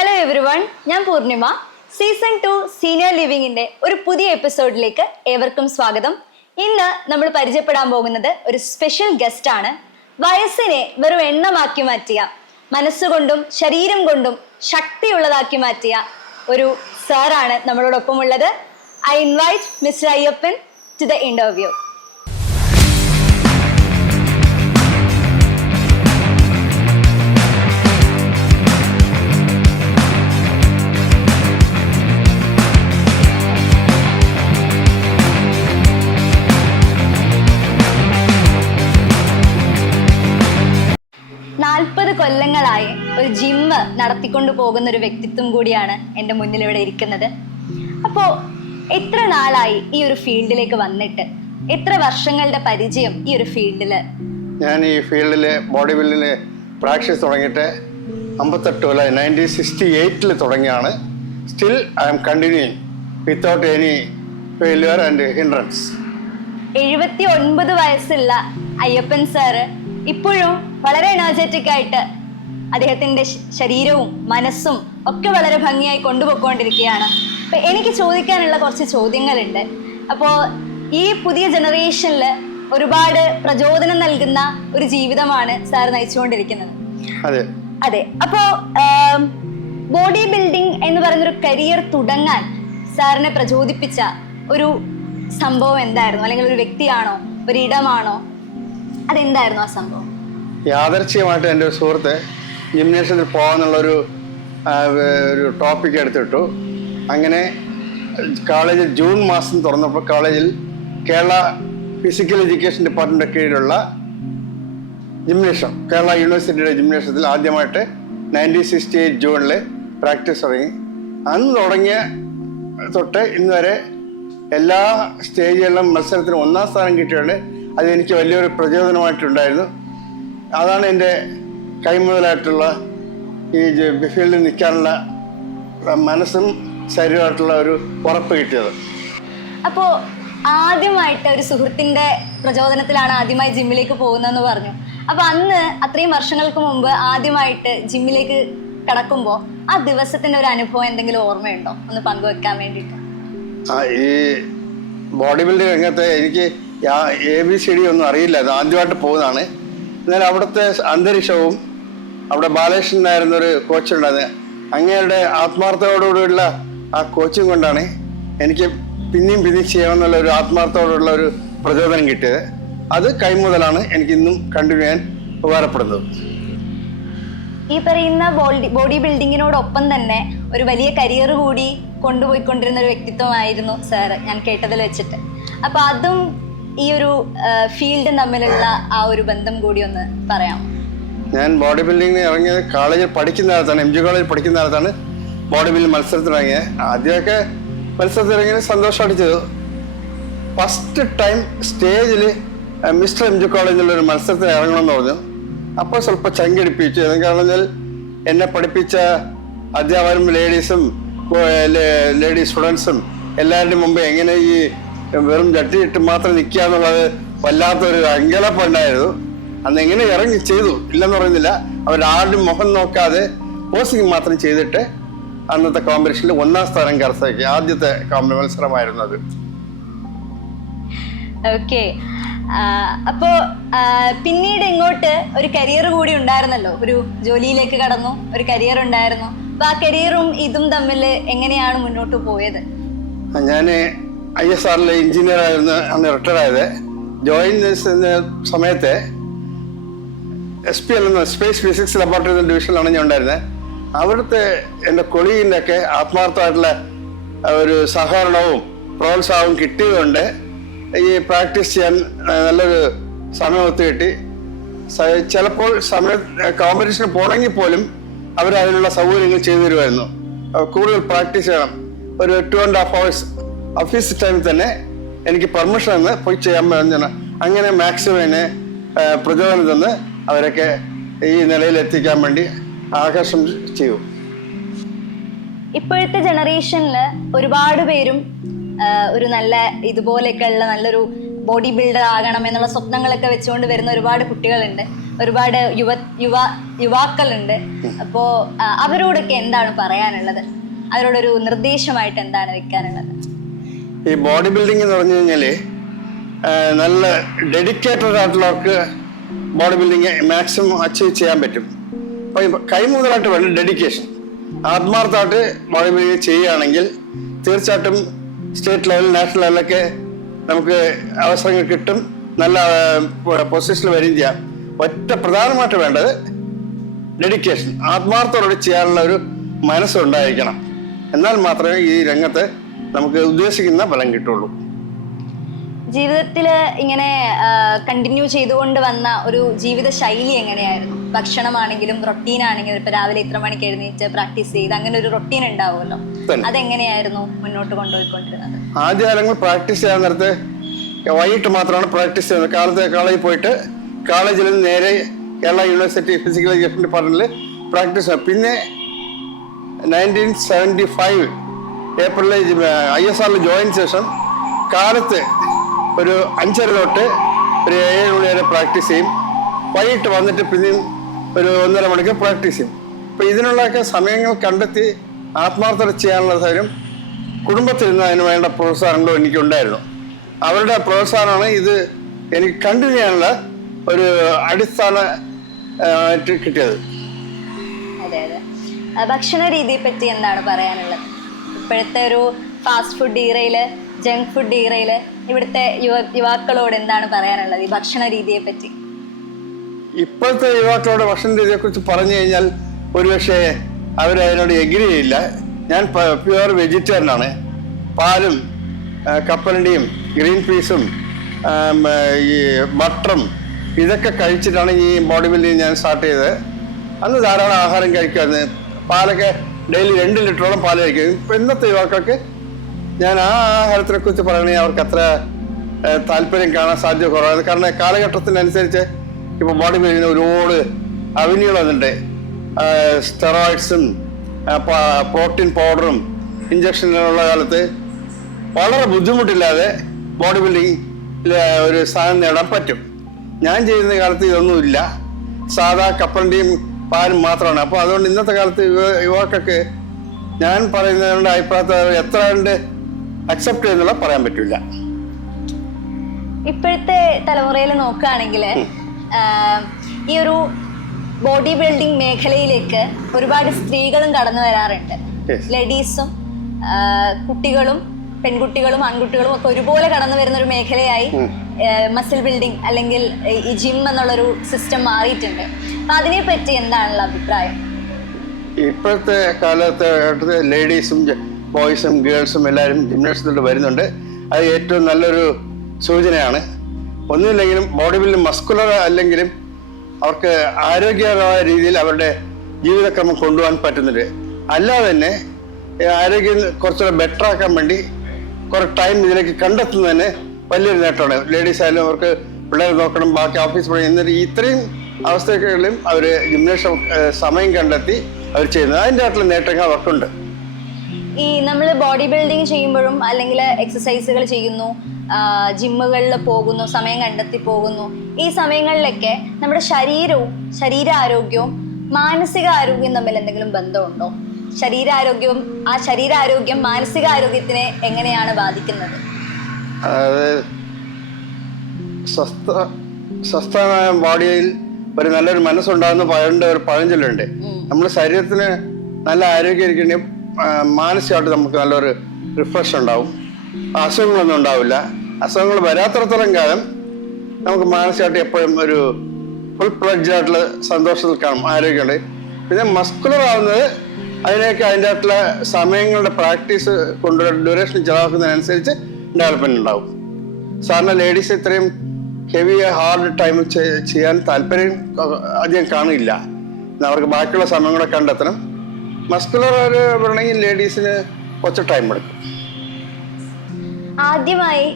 Hello everyone, ഞാൻ Purnima. Season 2 senior ലിവിങ്ങിന്റെ ഒരു പുതിയ എപ്പിസോഡിലേക്ക് ഏവർക്കും സ്വാഗതം. ഇന്ന് നമ്മൾ പരിചയപ്പെടാൻ പോകുന്നത് ഒരു സ്പെഷ്യൽ ഗസ്റ്റ് ആണ്. വയസ്സിനെ വെറും എണ്ണമാക്കി മാറ്റിയ, മനസ്സുകൊണ്ടും ശരീരം കൊണ്ടും ശക്തിയുള്ളതാക്കി മാറ്റിയ ഒരു സാറാണ് നമ്മളോടൊപ്പം ഉള്ളത്. I invite Mister Ayyappan to the interview. 40 കൊല്ലങ്ങളായി ഒരു ജിമ്മ് നടത്തിക്കൊണ്ടു പോകുന്ന ഒരു വ്യക്തിത്വം കൂടിയാണ് എൻ്റെ മുന്നിൽ ഇവിടെ ഇരിക്കുന്നത്. അപ്പോൾ എത്ര നാളായി ഈ ഒരു ഫീൽഡിലേക്ക് വന്നിട്ട്, എത്ര വർഷങ്ങളുടെ പരിചയം ഈ ഒരു ഫീൽഡിൽ? ഞാൻ ഈ ഫീൽഡിൽ ബോഡി ബിൽഡിന് പ്രാക്ടീസ് തുടങ്ങിയിട്ട് 58 കൊല്ലം 1968 തുടങ്ങിയാണ്. Still I am continuing without any failure and hindrance. 79 വയസ്സുള്ള അയ്യപ്പൻ സാറ് ഇപ്പോഴും വളരെ എനർജറ്റിക് ആയിട്ട് അദ്ദേഹത്തിന്റെ ശരീരവും മനസ്സും ഒക്കെ വളരെ ഭംഗിയായി കൊണ്ടുപോയിക്കൊണ്ടിരിക്കുകയാണ്. അപ്പൊ എനിക്ക് ചോദിക്കാനുള്ള കുറച്ച് ചോദ്യങ്ങളുണ്ട്. അപ്പോൾ ഈ പുതിയ ജനറേഷനിൽ ഒരുപാട് പ്രചോദനം നൽകുന്ന ഒരു ജീവിതമാണ് സാർ നയിച്ചുകൊണ്ടിരിക്കുന്നത്. അതെ. അപ്പോ ബോഡി ബിൽഡിംഗ് എന്ന് പറയുന്നൊരു കരിയർ തുടങ്ങാൻ സാറിനെ പ്രചോദിപ്പിച്ച ഒരു സംഭവം എന്തായിരുന്നു? അല്ലെങ്കിൽ ഒരു വ്യക്തിയാണോ, ഒരു ഇടമാണോ? അതെന്തായിരുന്നു ആ സംഭവം? യാദർച്ഛികമായിട്ട് എൻ്റെ ഒരു സുഹൃത്ത് ജിംനേഷ്യത്തിൽ പോകാമെന്നുള്ളൊരു ടോപ്പിക് എടുത്തിട്ടു. അങ്ങനെ കോളേജിൽ ജൂൺ മാസം തുറന്നപ്പോൾ കോളേജിൽ കേരള ഫിസിക്കൽ എഡ്യൂക്കേഷൻ ഡിപ്പാർട്ട്മെൻറ്റിൻ്റെ കീഴിലുള്ള ജിംനേഷ്യം, കേരള യൂണിവേഴ്സിറ്റിയുടെ ജിംനേഷ്യത്തിൽ ആദ്യമായിട്ട് 1968 ജൂണിൽ പ്രാക്ടീസ് തുടങ്ങി. അന്ന് തുടങ്ങിയ തൊട്ട് ഇന്ന് വരെ എല്ലാ സ്റ്റേജുകളിലും മത്സരത്തിനും 1ാം സ്ഥാനം കിട്ടിയുണ്ട്. അതെനിക്ക് വലിയൊരു പ്രചോദനമായിട്ടുണ്ടായിരുന്നു. അതാണ് എൻ്റെ കൈമുതലായിട്ടുള്ള ഈ ഫീൽഡിൽ നിൽക്കാനുള്ള മനസ്സും ശരീരമായിട്ടുള്ള ഒരു ഉറപ്പ് കിട്ടിയത്. അപ്പോൾ ആദ്യമായിട്ട് ഒരു സുഹൃത്തിൻ്റെ പ്രചോദനത്തിലാണ് ആദ്യമായി ജിമ്മിലേക്ക് പോകുന്നതെന്ന് പറഞ്ഞു. അപ്പോൾ അന്ന് അത്രയും വർഷങ്ങൾക്ക് മുമ്പ് ആദ്യമായിട്ട് ജിമ്മിലേക്ക് കടക്കുമ്പോൾ ആ ദിവസത്തിൻ്റെ ഒരു അനുഭവം എന്തെങ്കിലും ഓർമ്മയുണ്ടോ? ഒന്ന് പങ്കുവെക്കാൻ വേണ്ടിയിട്ട്. ഈ ബോഡി ബിൽഡിംഗ് രംഗത്ത് എനിക്ക് ABCD ഒന്നും അറിയില്ല. അത് ആദ്യമായിട്ട് പോകുന്നതാണ്. എന്നാൽ അവിടുത്തെ അന്തരീക്ഷവും അവിടെ ബാലകൃഷ്ണൻ ആയിരുന്നൊരു കോച്ചുണ്ടായിരുന്നു. അങ്ങയുടെ ആത്മാർത്ഥതയോടുകൂടിയുള്ള ആ കോച്ചിങ് കൊണ്ടാണ് എനിക്ക് പിന്നെയും ചെയ്യാമെന്നുള്ള ഒരു ആത്മാർത്ഥതയോടുള്ള ഒരു പ്രചോദനം കിട്ടിയത്. അത് കൈമുതലാണ് എനിക്ക് ഇന്നും കണ്ടിന്യൂ ചെയ്യാൻ ഉപകാരപ്പെടുന്നത്. ഈ പറയുന്ന ബോഡി ബിൽഡിങ്ങിനോടൊപ്പം തന്നെ ഒരു വലിയ കരിയർ കൂടി കൊണ്ടുപോയിക്കൊണ്ടിരുന്ന ഒരു വ്യക്തിത്വമായിരുന്നു സാർ, ഞാൻ കേട്ടതിൽ വെച്ചിട്ട്. അപ്പൊ അതും ഈ ഒരു ഫീൽഡും തമ്മിലുള്ള ആ ഒരു ബന്ധം കൂടി ഒന്ന് പറയാം. ഞാൻ ബോഡി ബിൽഡിങ്ങിന് ഇറങ്ങിയത് കോളേജിൽ പഠിക്കുന്ന കാലത്താണ്, MG കോളേജിൽ പഠിക്കുന്ന കാലത്താണ് ബോഡി ബിൽഡിംഗ് മത്സരത്തിൽ ഇറങ്ങിയത്. ആദ്യമൊക്കെ മത്സരത്തിൽ ഇറങ്ങിയത് സന്തോഷമായിട്ട് ചെയ്തു. ഫസ്റ്റ് ടൈം സ്റ്റേജിൽ മിസ്റ്റർ MG കോളേജിലൊരു മത്സരത്തിൽ ഇറങ്ങണമെന്ന് പറഞ്ഞു. അപ്പോൾ സ്വല്പ ചങ്കടിപ്പിച്ചു. കാരണം വെച്ചാൽ എന്നെ പഠിപ്പിച്ച അധ്യാപകരും ലേഡീസും ലേഡീസ് സ്റ്റുഡൻസും എല്ലാവരുടെയും മുമ്പ് എങ്ങനെ ഈ വെറും ചട്ടിയിട്ട് മാത്രം നിൽക്കുക എന്നുള്ളത് വല്ലാത്തൊരു അങ്കലപ്പുണ്ടായിരുന്നു. അന്ന് എങ്ങനെ ഇറങ്ങി ചെയ്തു ഇല്ലെന്ന് പറയുന്നില്ല. അവരാരുടെയും മുഖം നോക്കാതെ പോസിങ് മാത്രം ചെയ്തിട്ട് അന്നത്തെ കോമ്പറ്റീഷനിൽ 1ാം സ്ഥാനം കരസ്ഥമാക്കി. ആദ്യത്തെ മത്സരമായിരുന്നു അത്. ഓക്കെ. അപ്പോ പിന്നീട് ഇങ്ങോട്ട് ഒരു കരിയർ കൂടി ഉണ്ടായിരുന്നല്ലോ, ഒരു ജോലിയിലേക്ക് കടന്നു, ഒരു കരിയർ ഉണ്ടായിരുന്നു. അപ്പൊ ആ കരിയറും ഇതും തമ്മിൽ എങ്ങനെയാണ് മുന്നോട്ട് പോയത്? ഞാൻ ISRL എഞ്ചിനീയർ ആയിരുന്നു അന്ന് റിട്ടയർഡ് ആയത്. ജോയിൻ ചെയ്യുന്ന സമയത്ത് SPL എന്ന സ്പേസ് ഫിസിക്സ് ലബോറട്ടറി ഡിവിഷനിലാണ് ഞാൻ ഉണ്ടായിരുന്നത്. അവിടുത്തെ എൻ്റെ കൊളീഗിൻ്റെ ഒക്കെ ആത്മാർത്ഥമായിട്ടുള്ള ഒരു സഹകരണവും പ്രോത്സാഹവും കിട്ടിയതുകൊണ്ട് ഈ പ്രാക്ടീസ് ചെയ്യാൻ നല്ലൊരു സമയം ഒത്തുകിട്ടി. ചിലപ്പോൾ കോമ്പറ്റീഷന് പോകണമെങ്കിൽ പോലും അവരതിനുള്ള സൗകര്യങ്ങൾ ചെയ്തു തരുമായിരുന്നു. കൂടുതൽ പ്രാക്ടീസ് ചെയ്യണം, ഒരു 2.5 hours ഓഫീസ് ടൈമിൽ തന്നെ എനിക്ക് പെർമിഷൻ തന്ന് പോയി ചെയ്യാൻ പറഞ്ഞാണ്. അങ്ങനെ മാക്സിമം എന്നെ പ്രചോദനം തന്ന് അവരൊക്കെ ഈ നിലയിൽ എത്തിക്കാൻ വേണ്ടി ആകർഷം ചെയ്യും. ഇപ്പോഴത്തെ ജനറേഷനിൽ ഒരുപാട് പേരും ഒരു നല്ല ഇതുപോലെയൊക്കെയുള്ള നല്ലൊരു ബോഡി ബിൽഡർ ആകണം എന്നുള്ള സ്വപ്നങ്ങളൊക്കെ വെച്ചുകൊണ്ട് വരുന്ന ഒരുപാട് കുട്ടികളുണ്ട്. ഒരുപാട് യുവാക്കളുണ്ട്. അപ്പോ അവരോടൊക്കെ എന്താണ് പറയാനുള്ളത്? അവരോടൊരു നിർദ്ദേശമായിട്ട് എന്താണ് വെക്കാനുള്ളത്? ഈ ബോഡി ബിൽഡിംഗ് എന്ന് പറഞ്ഞു കഴിഞ്ഞാല് നല്ല ഡെഡിക്കേറ്റഡ് ആയിട്ടുള്ളവർക്ക് ബോഡി ബിൽഡിംഗ് മാക്സിമം അച്ചീവ് ചെയ്യാൻ പറ്റും. അപ്പൊ കൈമുതലായിട്ട് വേണ്ട ഡെഡിക്കേഷൻ, ആത്മാർത്ഥമായിട്ട് ബോഡി ബിൽഡിംഗ് ചെയ്യുകയാണെങ്കിൽ തീർച്ചയായിട്ടും സ്റ്റേറ്റ് ലെവൽ, നാഷണൽ ലെവലിലൊക്കെ നമുക്ക് അവസരങ്ങൾ കിട്ടും, നല്ല പൊസിഷനിൽ വരികയും ചെയ്യാം. ഒറ്റ പ്രധാനമായിട്ട് വേണ്ടത് ഡെഡിക്കേഷൻ, ആത്മാർത്ഥത്തോടെ ചെയ്യാനുള്ള ഒരു മനസ്സുണ്ടായിരിക്കണം. എന്നാൽ മാത്രമേ ഈ രംഗത്ത് നമുക്ക് ഉദ്ദേശിക്കുന്ന ഫലം കിട്ടുള്ളൂ. ജീവിതത്തില് ഇങ്ങനെ കണ്ടിന്യൂ ചെയ്തുകൊണ്ട് വന്ന ഒരു ജീവിത ശൈലി എങ്ങനെയായിരുന്നു? ഭക്ഷണമാണെങ്കിലും റൊട്ടീൻ ആണെങ്കിലും, ഇപ്പൊ രാവിലെ ഇത്ര മണിക്ക് എഴുന്നേറ്റ് പ്രാക്ടീസ് ചെയ്ത് അങ്ങനെ ഒരു റൊട്ടീൻ ഉണ്ടാവുമല്ലോ, അതെങ്ങനെയായിരുന്നു മുന്നോട്ട് കൊണ്ടുപോയിക്കൊണ്ടിരുന്നത്? ആദ്യകാലങ്ങൾ പ്രാക്ടീസ് ചെയ്യാൻ നേരത്തെ വൈകിട്ട് മാത്രമാണ് പ്രാക്ടീസ് ചെയ്യുന്നത്. കാലത്ത് കോളേജിൽ പോയിട്ട് കോളേജിൽ നിന്ന് നേരെ കേരള യൂണിവേഴ്സിറ്റി ഫിസിക്കൽ എഡ്യൂക്കേഷൻ ഡിപ്പാർട്ട്മെന്റിൽ പ്രാക്ടീസ് ചെയ്യും. പിന്നെ 1975 ഏപ്രിലിൽ ISRൽ ജോയിൻ ശേഷം കാലത്ത് ഒരു 5:30 തൊട്ട് ഒരു 7 മണി വരെ പ്രാക്ടീസ് ചെയ്യും. വൈകിട്ട് വന്നിട്ട് പിന്നെയും ഒരു 1.5 മണിക്കൂർ പ്രാക്ടീസ് ചെയ്യും. അപ്പം ഇതിനുള്ളതൊക്കെ സമയങ്ങൾ കണ്ടെത്തി ആത്മാർത്ഥത ചെയ്യാനുള്ള കാര്യം കുടുംബത്തിൽ നിന്ന് അതിന് വേണ്ട പ്രോത്സാഹനങ്ങളും എനിക്കുണ്ടായിരുന്നു. അവരുടെ പ്രോത്സാഹനമാണ് ഇത് എനിക്ക് കണ്ടിന്യൂ ചെയ്യാനുള്ള ഒരു അടിസ്ഥാന കിട്ടിയത്. അതെ അതെ. ഭക്ഷണ രീതിയെ പറ്റി എന്താണ് പറയാനുള്ളത്? ഇപ്പോഴത്തെ ഒരു ഫാസ്റ്റ് ഫുഡ് ഈറയില്, ജങ്ക് ഫുഡ് ഈറയില് ഇവിടുത്തെ യുവാക്കളോട് എന്താണ് പറയാനുള്ളത് ഈ ഭക്ഷണ രീതിയെ പറ്റി? ഇപ്പോഴത്തെ യുവാക്കളോട് ഭക്ഷണ രീതിയെ കുറിച്ച് പറഞ്ഞു കഴിഞ്ഞാൽ ഒരുപക്ഷെ അവരതിനോട് എഗ്രി ചെയ്യില്ല. ഞാൻ പ്യുവർ വെജിറ്റേറിയനാണ്. പാലും കപ്പലണ്ടിയും ഗ്രീൻ പീസും ഈ ബട്ടറും ഇതൊക്കെ കഴിച്ചിട്ടാണ് ഈ ബോഡി ബിൽഡിങ് ഞാൻ സ്റ്റാർട്ട് ചെയ്തത്. അന്ന് ധാരാളം ആഹാരം കഴിക്കുമായിരുന്നു. പാലൊക്കെ ഡെയിലി 2 ലിറ്ററോളം പാല് കഴിക്കും. ഇപ്പം ഇന്നത്തെ യുവാക്കൾക്ക് ഞാൻ ആ ആഹാരത്തിനെ കുറിച്ച് പറയണമെങ്കിൽ അവർക്ക് അത്ര താല്പര്യം കാണാൻ സാധ്യത കുറവാണ്. കാരണം കാലഘട്ടത്തിനനുസരിച്ച് ഇപ്പോൾ ബോഡി ബിൽഡിങ്ങിന് ഒരുപാട് അവന്യൂകൾ വന്നിട്ടുണ്ട്. സ്റ്റെറോയിഡ്സും പ്രോട്ടീൻ പൗഡറും ഇഞ്ചക്ഷനുള്ള കാലത്ത് വളരെ ബുദ്ധിമുട്ടില്ലാതെ ബോഡി ബിൽഡിങ് ഒരു സ്ഥാനം നേടാൻ പറ്റും. ഞാൻ ചെയ്യുന്ന കാലത്ത് ഇതൊന്നുമില്ല, സാധാ കപ്പലണ്ടിയും പാലും മാത്രമാണ്. അപ്പോൾ അതുകൊണ്ട് ഇന്നത്തെ കാലത്ത് യുവാക്കൾക്ക് ഞാൻ പറയുന്നതിൻ്റെ അഭിപ്രായത്തിൽ എത്ര കണ്ട് അക്സെപ്റ്റ് ചെയ്യുന്നുള്ള പറയാൻ പറ്റില്ല. ഇപ്പോഴത്തെ തലമുറയിൽ നോക്കുകയാണെങ്കിൽ ഈ ഒരു ബോഡി ബിൽഡിംഗ് മേഖലയിലേക്ക് ഒരുപാട് സ്ത്രീകളും കടന്നു വരാറുണ്ട്. ലേഡീസും കുട്ടികളും, പെൺകുട്ടികളും ആൺകുട്ടികളും ഒക്കെ ഒരുപോലെ കടന്നു വരുന്ന ഒരു മേഖലയായി മസിൽ ബിൽഡിംഗ് അല്ലെങ്കിൽ ഈ ജിം എന്നുള്ളൊരു സിസ്റ്റം മാറിയിട്ടുണ്ട്. അപ്പൊ അതിനെ പറ്റി എന്താണുള്ള അഭിപ്രായം? ഇപ്പോഴത്തെ കാലത്ത് ലേഡീസും ബോയ്സും ഗേൾസും എല്ലാവരും ജിംനാസ്റ്റിക്കിലോട്ട് വരുന്നുണ്ട്. അത് ഏറ്റവും നല്ലൊരു സൂചനയാണ്. ഒന്നുമില്ലെങ്കിലും ബോഡി ബിൽഡിംഗ് മസ്കുലർ അല്ലെങ്കിലും അവർക്ക് ആരോഗ്യപരമായ രീതിയിൽ അവരുടെ ജീവിതക്രമം കൊണ്ടുപോകാൻ പറ്റുന്നുണ്ട്. അല്ലാതെ തന്നെ ആരോഗ്യം കുറച്ചുകൂടെ ബെറ്റർ ആക്കാൻ വേണ്ടി കുറെ ടൈം ഇതിലേക്ക് കണ്ടെത്തുന്നതന്നെ വലിയൊരു നേട്ടമാണ്. ലേഡീസ് ആയാലും അവർക്ക് പിള്ളേരെ നോക്കണം, ബാക്കി ഓഫീസ് പണി, എന്നിട്ട് ഇത്രയും അവസ്ഥകളിലും അവർ ജിംനേഷ്യം സമയം കണ്ടെത്തി അവർ ചെയ്യുന്നത്. അതിൻ്റെ ആയിട്ടുള്ള നേട്ടങ്ങൾ അവർക്കുണ്ട്. ഈ നമ്മൾ ബോഡി ബിൽഡിംഗ് ചെയ്യുമ്പോഴും അല്ലെങ്കിൽ എക്സസൈസുകൾ ചെയ്യുന്നു, ജിമ്മുകളിൽ പോകുന്നു, സമയം കണ്ടെത്തി പോകുന്നു, ഈ സമയങ്ങളിലൊക്കെ നമ്മുടെ ശരീരാരോഗ്യവും മാനസിക ആരോഗ്യവും തമ്മിൽ എന്തെങ്കിലും ബന്ധമുണ്ടോ? ശരീരാരോഗ്യം മാനസികാരോഗ്യത്തിനെ എങ്ങനെയാണ് ബാധിക്കുന്നത്? അതായത് സ്വസ്ഥമായ ബോഡിയിൽ ഒരു നല്ലൊരു മനസ്സുണ്ടാകുന്ന ഒരു പഴഞ്ചൊല്ലുണ്ട്. നമ്മുടെ ശരീരത്തിന് നല്ല ആരോഗ്യം ഇരിക്കണമെങ്കിൽ മാനസികമായിട്ട് നമുക്ക് നല്ലൊരു റിഫ്രഷ് ഉണ്ടാവും, അസുഖങ്ങളൊന്നും ഉണ്ടാവില്ല. അസുഖങ്ങൾ വരാത്തിടത്തോളം കാലം നമുക്ക് മാനസികമായിട്ട് എപ്പോഴും ഒരു ഫുൾ ഫ്ലെഡ്ജ് ആയിട്ടുള്ള സന്തോഷത്തിൽ കാണും, ആരോഗ്യമുണ്ട്. പിന്നെ മസ്കുലർ ആവുന്നത് അതിനൊക്കെ അതിൻ്റെ ആയിട്ടുള്ള സമയങ്ങളുടെ പ്രാക്ടീസ് കൊണ്ട് ഡ്യൂറേഷൻ ചിലവാക്കുന്നതിനനുസരിച്ച് ഡെവലപ്മെന്റ് ഉണ്ടാവും. സാറിന് ലേഡീസ് ഇത്രയും ഹെവി ഹാർഡ് ടൈം ചെയ്യാൻ താല്പര്യം അധികം കാണില്ല. അവർക്ക് ബാക്കിയുള്ള സമയം കൂടെ കണ്ടെത്തണം. മസ്കുലർ വരണമെങ്കിൽ ലേഡീസിന് കുറച്ച് ടൈം എടുക്കും. ആദ്യമായി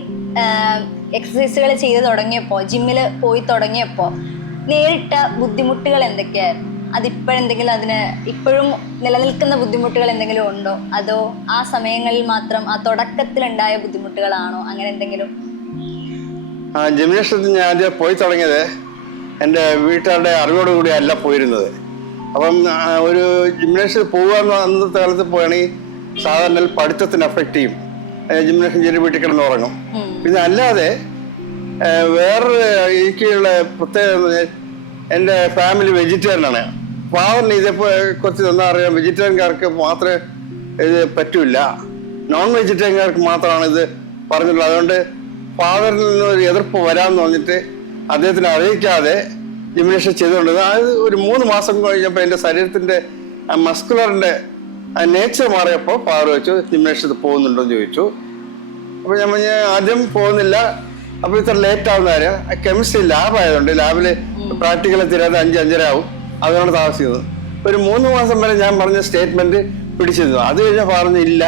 എക്സസൈസുകൾ ചെയ്ത് തുടങ്ങിയപ്പോൾ, ജിമ്മിൽ പോയി തുടങ്ങിയപ്പോൾ നേരിട്ട ബുദ്ധിമുട്ടുകൾ എന്തൊക്കെയായിരുന്നു? അതിപ്പോഴെന്തെങ്കിലും ഇപ്പോഴും നിലനിൽക്കുന്ന ബുദ്ധിമുട്ടുകൾ എന്തെങ്കിലും ഉണ്ടോ? അതോ ആ സമയങ്ങളിൽ മാത്രം ആ തുടക്കത്തിലുണ്ടായ ബുദ്ധിമുട്ടുകളാണോ? അങ്ങനെ എന്തെങ്കിലും? ജിംനേഷ്യത്തിൽ ഞാൻ ആദ്യം പോയി തുടങ്ങിയത് എൻ്റെ വീട്ടുകാരുടെ അറിവോടുകൂടി അല്ല പോയിരുന്നത്. അപ്പം ഒരു ജിംനേഷ്യത്തിൽ പോകുക അന്നത്തെ കാലത്ത് പോവുകയാണെങ്കിൽ സാധാരണ പഠിത്തത്തിന് എഫക്റ്റ് ചെയ്യും. ജിംനേഷ്യം ചെയ്ത് വീട്ടിൽ കിടന്ന് ഉറങ്ങും. പിന്നെ അല്ലാതെ വേറൊരു എനിക്കുള്ള പ്രത്യേകത എന്ന് പറഞ്ഞാൽ എൻ്റെ ഫാമിലി വെജിറ്റേറിയനാണ്. ഫാദറിന് ഇതേപോലെ കുറച്ച് തന്നാൽ അറിയാം, വെജിറ്റേറിയൻകാർക്ക് മാത്രമേ ഇത് പറ്റൂല, നോൺ വെജിറ്റേറിയൻകാർക്ക് മാത്രമാണ് ഇത് പറഞ്ഞിട്ടുള്ളത്. അതുകൊണ്ട് ഫാദറിൽ നിന്ന് ഒരു എതിർപ്പ് വരാമെന്ന് പറഞ്ഞിട്ട് അദ്ദേഹത്തിനെ അറിയിക്കാതെ ജിംനേഷ്യം ചെയ്തുകൊണ്ടത്. അത് ഒരു 3 മാസം കഴിഞ്ഞപ്പോൾ എൻ്റെ ശരീരത്തിൻ്റെ മസ്കുലറിൻ്റെ നേച്ചർ മാറിയപ്പോൾ ഫാദർ വെച്ചു ജിംനേഷ്യത്തിൽ പോകുന്നുണ്ടോ എന്ന് ചോദിച്ചു. അപ്പോൾ ഞാൻ ആദ്യം പോകുന്നില്ല, അപ്പോൾ ഇത്ര ലേറ്റ് ആവുന്ന കാര്യം കെമിസ്ട്രി ലാബ് ആയതുകൊണ്ട് ലാബിൽ പ്രാക്ടിക്കൽ തീരാതെ 5-5:30 ആവും, അതുകൊണ്ട് താമസിക്കുന്നത്. ഒരു 3 മാസം വരെ ഞാൻ പറഞ്ഞ സ്റ്റേറ്റ്മെന്റ് പിടിച്ചിരുന്നു. അത് കഴിഞ്ഞാൽ പറഞ്ഞില്ല,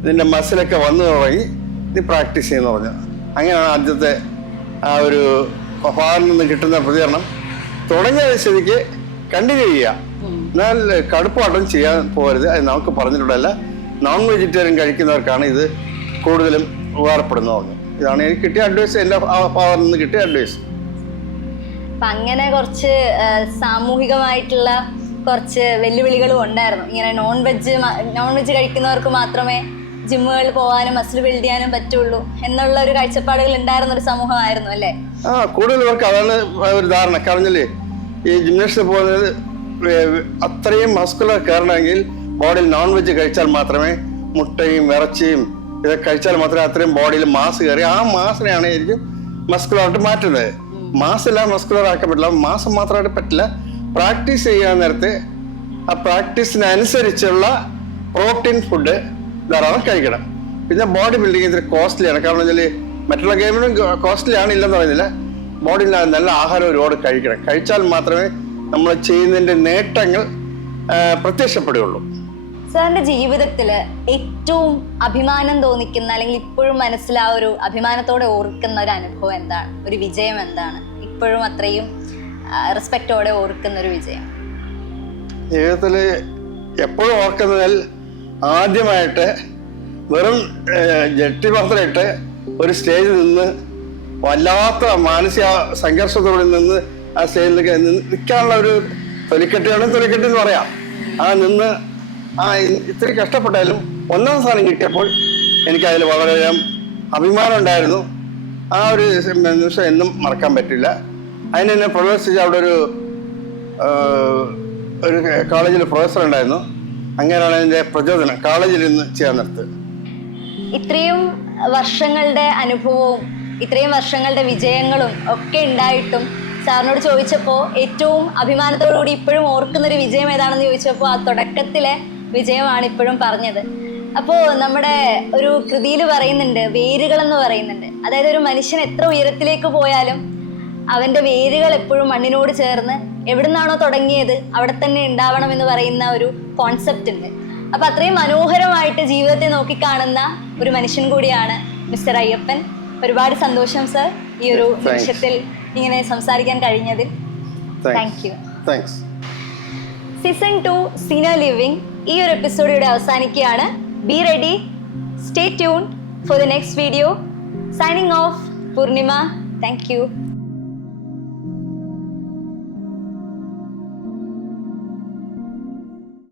ഇതിൻ്റെ മസിലൊക്കെ വന്നു തുടങ്ങി, ഇത് പ്രാക്ടീസ് ചെയ്യുന്നു പറഞ്ഞു. അങ്ങനെയാണ് ആദ്യത്തെ ആ ഒരു ഫാറിൽ നിന്ന് കിട്ടുന്ന പ്രതികരണം. തുടങ്ങിയ സ്ഥിതിക്ക് കണ്ടിന്യൂ ചെയ്യുക, എന്നാൽ കടുപ്പാട്ടം ചെയ്യാൻ പോകരുത്. അത് നമുക്ക് പറഞ്ഞിട്ടുള്ളതല്ല, നോൺ വെജിറ്റേറിയൻ കഴിക്കുന്നവർക്കാണ് ഇത് കൂടുതലും ഉപകാരപ്പെടുന്നത് പറഞ്ഞു. ഇതാണ് എനിക്ക് കിട്ടിയ അഡ്വൈസ്, എൻ്റെ ഫാദറിൽ നിന്ന് കിട്ടിയ അഡ്വൈസ്. അപ്പൊ അങ്ങനെ കുറച്ച് സാമൂഹികമായിട്ടുള്ള കുറച്ച് വെല്ലുവിളികളും ഉണ്ടായിരുന്നു. ഇങ്ങനെ നോൺ വെജ് കഴിക്കുന്നവർക്ക് മാത്രമേ ജിമ്മുകളിൽ പോകാനും മസിൽ ബിൽഡ് ചെയ്യാനും പറ്റുള്ളൂ എന്നുള്ള ഒരു കാഴ്ചപ്പാടുകൾ ഉണ്ടായിരുന്ന ഒരു സമൂഹമായിരുന്നു അല്ലേ? കൂടുതൽ പേർക്ക് അതാണ് ഒരു ധാരണ. കാരണല്ലേ ഈ ജിംനേഷ്യത്തിൽ പോകുന്നത് അത്രയും മസ്കുലർ കയറണമെങ്കിൽ ബോഡിയിൽ നോൺ വെജ് കഴിച്ചാൽ മാത്രമേ, മുട്ടയും ഇറച്ചിയും ഇതൊക്കെ കഴിച്ചാൽ മാത്രമേ അത്രയും ബോഡിയിൽ മാസ് കയറി ആ മാസിനെയാണ് ശരിക്കും മസ്കുലറായിട്ട് മാറ്റുന്നത്. മാസെല്ലാം മസ്കുലർ ആക്കാൻ പറ്റില്ല, മാസം മാത്രമായിട്ട് പറ്റില്ല. പ്രാക്ടീസ് ചെയ്യാൻ നേരത്തെ ആ പ്രാക്ടീസിനനുസരിച്ചുള്ള പ്രോട്ടീൻ ഫുഡ് ധാരാളം കഴിക്കണം. പിന്നെ ബോഡി ബിൽഡിങ് ഇത്തിരി കോസ്റ്റ്ലിയാണ്. കാരണം വെച്ചാൽ മറ്റുള്ള ഗെയിമിനും കോസ്റ്റ്ലി ആണ്, ഇല്ലെന്ന് പറയുന്നില്ല. ബോഡിയിൽ നല്ല ആഹാരം ഒരുപാട് കഴിക്കണം. കഴിച്ചാൽ മാത്രമേ നമ്മൾ ചെയ്യുന്നതിൻ്റെ നേട്ടങ്ങൾ പ്രത്യക്ഷപ്പെടുകയുള്ളൂ. സാറിന്റെ ജീവിതത്തില് ഏറ്റവും അഭിമാനം തോന്നിക്കുന്ന അല്ലെങ്കിൽ ഇപ്പോഴും മനസ്സിൽ ആ ഒരു അഭിമാനത്തോടെ ഓർക്കുന്ന ഒരു അനുഭവം എന്താണ്? ഒരു വിജയം എന്താണ്? ഇപ്പോഴും അത്രയും റെസ്പെക്റ്റോടെ ഓർക്കുന്ന ഒരു വിജയം ജീവിതത്തിൽ എപ്പോഴും ഓർക്കുന്നതിൽ ആദ്യമായിട്ട് വെറും ജട്ടി മാത്രമായിട്ട് ഒരു സ്റ്റേജിൽ നിന്ന് വല്ലാത്ത മാനസിക സംഘർഷത്തോടെ നിന്ന് ആ സ്റ്റേജിലേക്ക് നിൽക്കാനുള്ള ഒരു തൊലിക്കെട്ടി എന്ന് പറയാം. നിന്ന് ഇത്തിരി കഷ്ടപ്പെട്ടാലും 1ാം സ്ഥാനം കിട്ടിയപ്പോൾ എനിക്കതിൽ വളരെയധികം അഭിമാനം ഉണ്ടായിരുന്നു. ആ ഒരു നിമിഷം എന്നും മറക്കാൻ പറ്റില്ല. അതിന് എന്നെ പ്രൊഫസർ അവിടെ ഒരു കോളേജിൽ പ്രൊഫസർ ഉണ്ടായിരുന്നു. അങ്ങനെയാണ് എൻ്റെ പ്രചോദനം കോളേജിൽ നിന്ന് ചെയ്യാൻ നിർത്തുക. ഇത്രയും വർഷങ്ങളുടെ അനുഭവവും ഇത്രയും വർഷങ്ങളുടെ വിജയങ്ങളും ഒക്കെ ഉണ്ടായിട്ടും സാറിനോട് ചോദിച്ചപ്പോൾ ഏറ്റവും അഭിമാനത്തോടുകൂടി ഇപ്പോഴും ഓർക്കുന്നൊരു വിജയം ഏതാണെന്ന് ചോദിച്ചപ്പോൾ ആ തുടക്കത്തിലെ വിജയമാണ് ഇപ്പോഴും പറഞ്ഞത്. അപ്പോൾ നമ്മുടെ ഒരു കൃതിയിൽ പറയുന്നുണ്ട്, വേരുകൾ എന്ന് പറയുന്നുണ്ട്. അതായത് ഒരു മനുഷ്യൻ എത്ര ഉയരത്തിലേക്ക് പോയാലും അവൻ്റെ വേരുകൾ എപ്പോഴും മണ്ണിനോട് ചേർന്ന് എവിടുന്നാണോ തുടങ്ങിയത് അവിടെ തന്നെ ഉണ്ടാവണം എന്ന് പറയുന്ന ഒരു കോൺസെപ്റ്റ് ഉണ്ട്. അപ്പൊ അത്രയും മനോഹരമായിട്ട് ജീവിതത്തെ നോക്കിക്കാണുന്ന ഒരു മനുഷ്യൻ കൂടിയാണ് മിസ്റ്റർ അയ്യപ്പൻ. ഒരുപാട് സന്തോഷം സർ ഈ ഒരു നിമിഷത്തിൽ ഇങ്ങനെ സംസാരിക്കാൻ കഴിഞ്ഞതിൽ. Thank you. Season 2 senior living ഈ ഒരു എപ്പിസോഡ് ഇവിടെ അവസാനിക്കുകയാണ്. Be ready, stay tuned for the next video. Signing off, Purnima. Thank U.